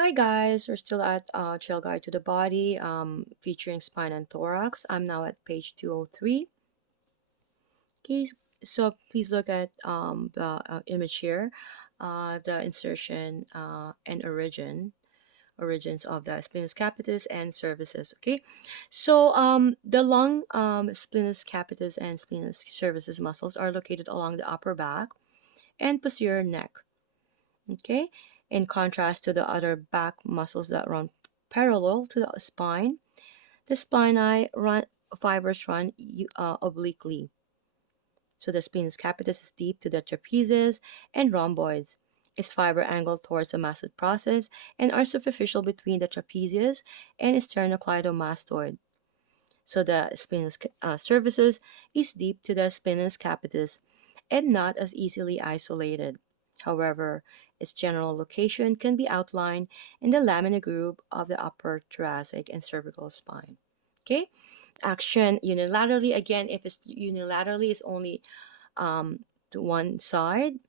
Hi guys, we're still at Trailguide to the Body, featuring spine and thorax. I'm now at page 203. Okay, so please look at the image here, the insertion and origins of the spinous capitis and cervicis. Okay, so the lung, spinous capitis and spinous cervicis muscles are located along the upper back and posterior neck. Okay, in contrast to the other back muscles that run parallel to the spine, the spinae fibers run obliquely. So the spinous capitis is deep to the trapezius and rhomboids. Its fiber angle towards the mastoid process and are superficial between the trapezius and sternocleidomastoid. So the spinous cervicis is deep to the spinous capitis and not as easily isolated. However, its general location can be outlined in the lamina groove of the upper thoracic and cervical spine. Okay, action unilaterally. Again, if it's unilaterally, is only to one side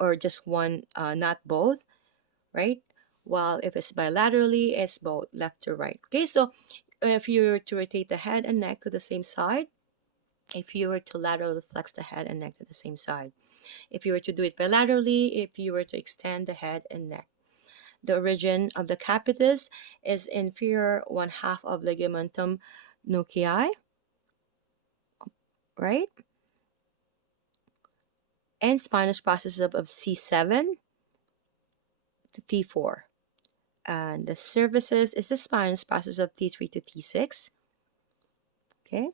or just one, not both, right? While if it's bilaterally, it's both left to right. Okay, so if you were to rotate the head and neck to the same side, if you were to laterally flex the head and neck to the same side, if you were to do it bilaterally, if you were to extend the head and neck. The origin of the capitis is inferior one half of ligamentum nuchii, right? And spinous process of C7 to T4. And the cervicis is the spinous process of T3 to T6. Okay.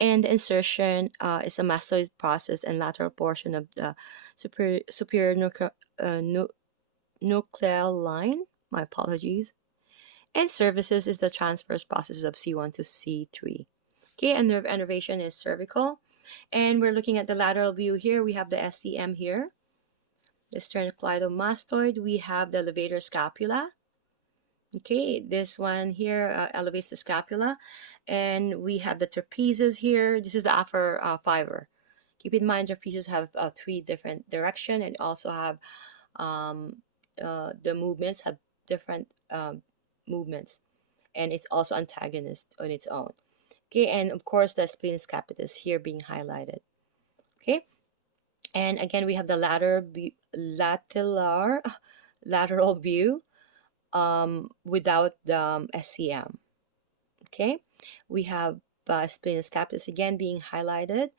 And the insertion is a mastoid process and lateral portion of the superior nucleal line. My apologies. And cervicis is the transverse process of C1 to C3. Okay, and nerve innervation is cervical. And we're looking at the lateral view here. We have the SCM here, the sternocleidomastoid. We have the levator scapula. Okay, this one here elevates the scapula. And we have the trapezius here. This is the upper fiber. Keep in mind, trapezius have three different direction, and also have the movements have different movements, and it's also antagonist on its own. Okay, and of course the spinous capitis here being highlighted. Okay, and again we have the lateral view without the SCM. Okay, we have spinous capitis again being highlighted,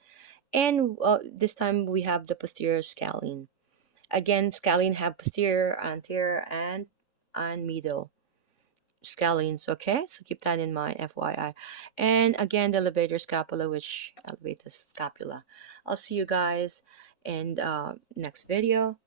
and this time we have the posterior scalene. Again, scalene have posterior, anterior, and middle scalenes. Okay, so keep that in mind, FYI. And again, the levator scapula, which elevates the scapula. I'll see you guys in next video.